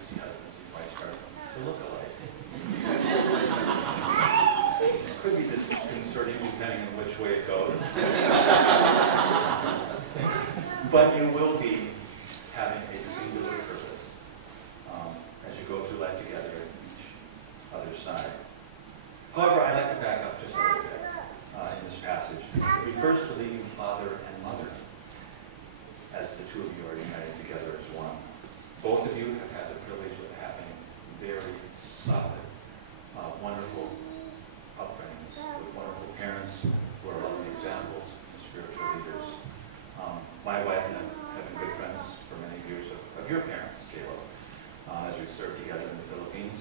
pregnancy husbands and wives start to look alike. It could be disconcerting depending on which way it goes. But you will be having a singular purpose as you go through life together at each other's side. However, I'd like to back up just a little bit in this passage. It refers to leaving father and mother as the two of you are united together as one. Both of you have had the privilege of having very solid, wonderful upbringings with wonderful parents who are loving examples and spiritual leaders. My wife and I have been good friends for many years of your parents, Caleb, as we served together in the Philippines.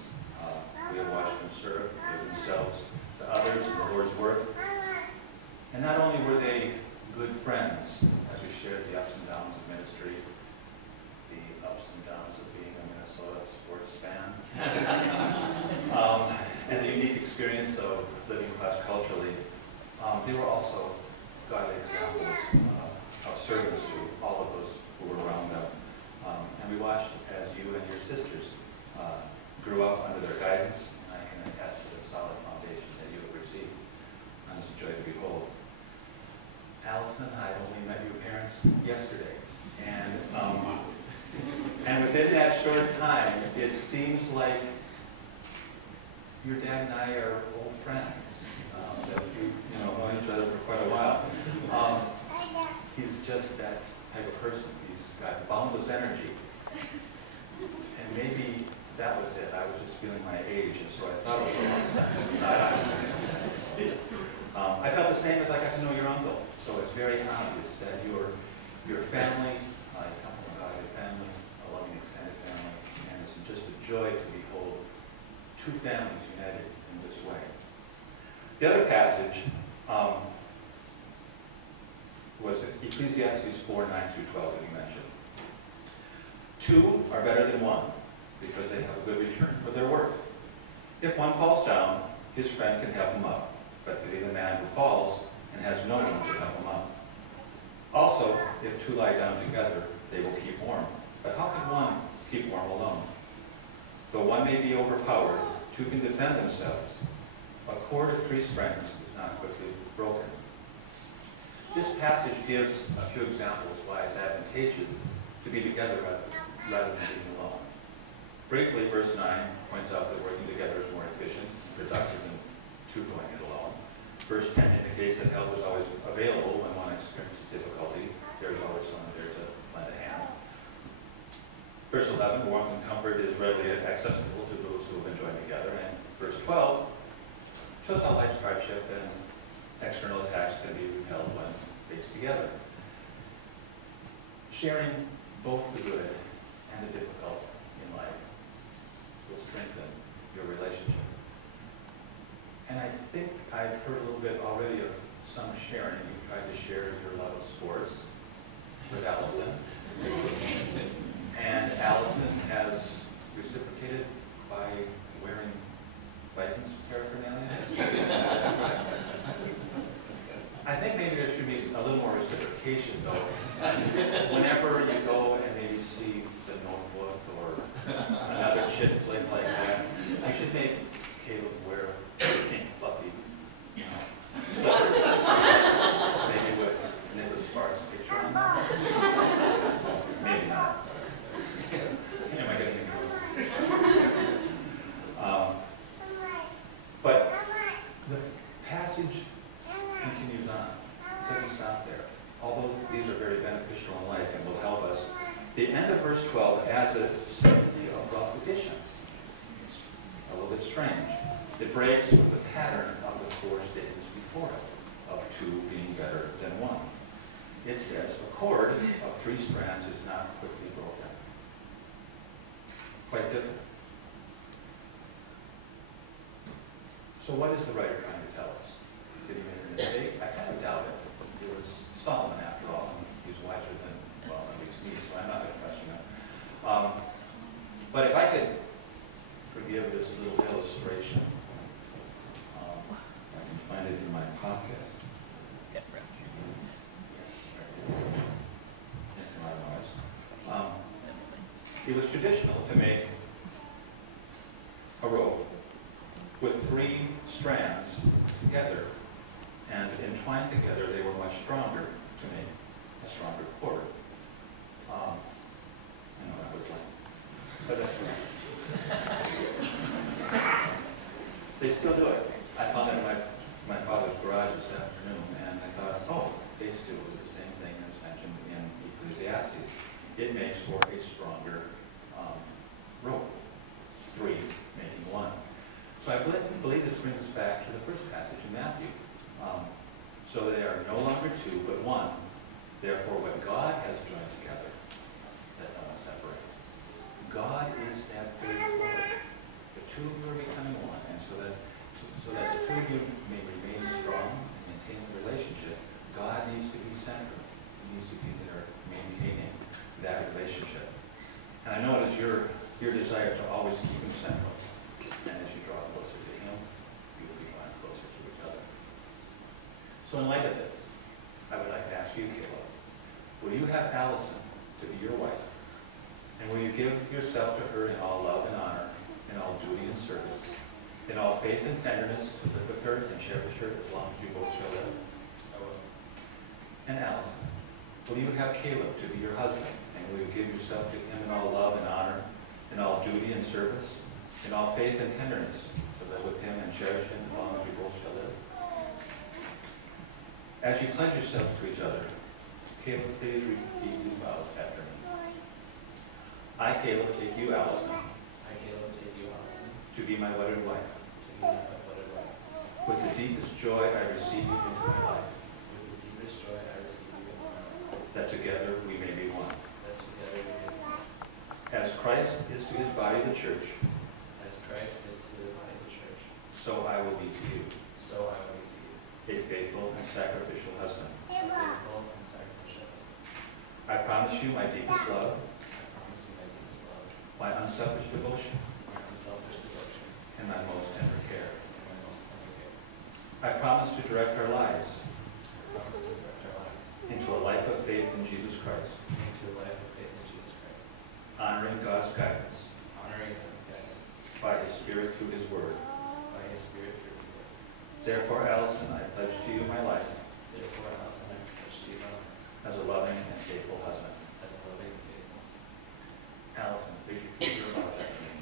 We have watched them serve, give themselves to others in the Lord's work. And not only were they good friends as we shared the ups and downs of ministry, the ups and downs of being a Minnesota sports fan, and the unique experience of living cross-culturally, they were also godly examples of servants to all of those who were around them. And we watched as you and your sisters grew up under their guidance, and I can attest to the solid foundation that you have received. And it's a joy to behold. Allison, I only met your parents yesterday, and within that short time, it seems like your dad and I are old friends. That we've known each other for quite a while. He's just that type of person. He's got boundless energy, and maybe that was it. I was just feeling my age, and so I thought it was a long time. I felt the same as I got to know your uncle. So it's very obvious that your family, you come from a godly family, a loving extended family, and it's just a joy to behold two families united in this way. The other passage was Ecclesiastes 4:9 through 12 that you mentioned. Two are better than one, because they have a good return for their work. If one falls down, his friend can help him up, but pity the man who falls and has no one to help him up. Also, if two lie down together, they will keep warm. But how can one keep warm alone? Though one may be overpowered, two can defend themselves. A cord of three strands is not quickly broken. This passage gives a few examples why it's advantageous to be together rather than being alone. Briefly, verse 9 points out that working together is more efficient and productive than two going it alone. Verse 10 indicates that help is always available when one experiences difficulty. There is always someone there to lend a hand. Verse 11, warmth and comfort is readily accessible to those who have been joined together. And verse 12 shows how life's hardship and external attacks can be repelled when faced together. Sharing both the good and the difficult in life will strengthen your relationship. And I think I've heard a little bit already of some sharing. You tried to share your love of sports with Allison. And Allison has reciprocated by wearing Vikings paraphernalia. I think maybe there should be a little more reciprocation, though. Whenever you go and maybe see The Notebook or another chick flick like that, you should make Caleb wear pink fluffy, slippers. Maybe with Nicholas Sparks' picture on them. Maybe not. Am I getting it? But the passage continues on. It doesn't stop there. Although these are very beneficial in life and will help us, the end of verse 12 adds a slightly abrupt addition. A little bit strange. It breaks with the pattern of the four statements before it, of two being better than one. It says, a cord of three strands is not quickly broken. Quite different. So what is the writer trying to tell us? Did he make a mistake? I kind of doubt it. It was Solomon, after all, and he's wiser than, well, at least me, so I'm not going to question him. But if I could forgive this little illustration, I can find it in my pocket. Yes, right here. It was traditional to make a rope with 3 strands together, and entwined together they were much stronger to make a stronger cord. I know that was lame, but that's right. They still do it. I found it in my father's garage this afternoon, and I thought, oh, they still do the same thing as mentioned in Ecclesiastes. It makes for a stronger rope, 3 making 1. So I believe this brings us back to the first passage in Matthew. So they are no longer 2, but 1. Therefore, what God has joined together, let no one separate. God is that third cord. The 2 of you are becoming 1, and so that the 2 of you may remain strong and maintain the relationship, God needs to be central. He needs to be there maintaining that relationship. And I know it is your desire to always keep him central. And as you draw closer to him, you will be drawing closer to each other. So in light of this, I would like to ask you, Caleb, will you have Allison to be your wife? And will you give yourself to her in all love and honor, in all duty and service, in all faith and tenderness, to live with her and cherish her as long as you both shall live? I will. And Allison, will you have Caleb to be your husband? And will you give yourself to him in all love and honor, in all duty and service, in all faith and tenderness, to live with him and cherish him as long as you both shall live? As you pledge yourselves to each other, Caleb, please repeat these vows after me. I, Caleb, take you, Allison, I, Caleb, take you, Allison, to be my wedded wife. to be my wedded wife. With the deepest joy I receive you into my life, With the deepest joy I receive you into my life, that together we may be one. that together we may be one. As Christ is to his body, the church, As Christ is to the body of the church, so I will be to you, so I will be to you, a faithful and sacrificial husband. a faithful and sacrificial husband. I promise you my deepest love, I promise you my deepest love, my unselfish devotion, my unselfish devotion, and my most tender care. and my most tender care. I promise to direct our lives I promise to direct our lives into a life of faith in Jesus Christ, into a life of faith in Jesus Christ, honoring God's guidance honoring God's guidance by his Spirit through his word. by his Spirit through his word. Therefore, Allison, I pledge to you my life Therefore, Allison, I pledge to you my life as a loving and faithful husband. as a loving and faithful. Allison, please repeat your vow after me.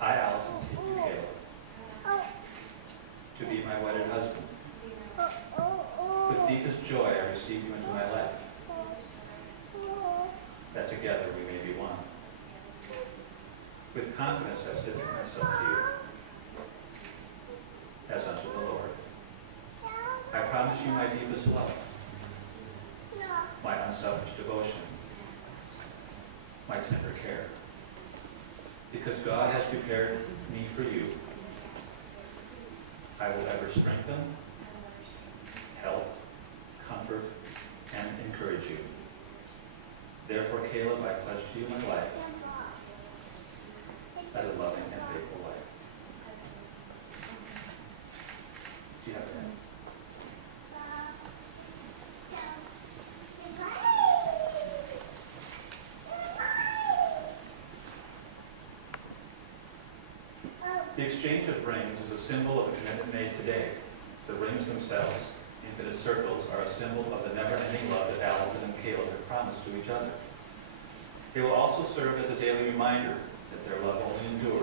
I, Allison, take you, Caleb, to be my wedded husband. With deepest joy I receive you into my life, that together we may be one. With confidence I submit myself to you, as unto the Lord. I promise you my deepest love, my unselfish devotion, my tender care. Because God has prepared me for you, I will ever strengthen, help, comfort, and encourage you. Therefore, Caleb, I pledge to you my life as a loving and faithful wife. Do you have minutes? The exchange of rings is a symbol of a commitment made today. The rings themselves, infinite circles, are a symbol of the never-ending love that Allison and Caleb have promised to each other. They will also serve as a daily reminder that their love only endures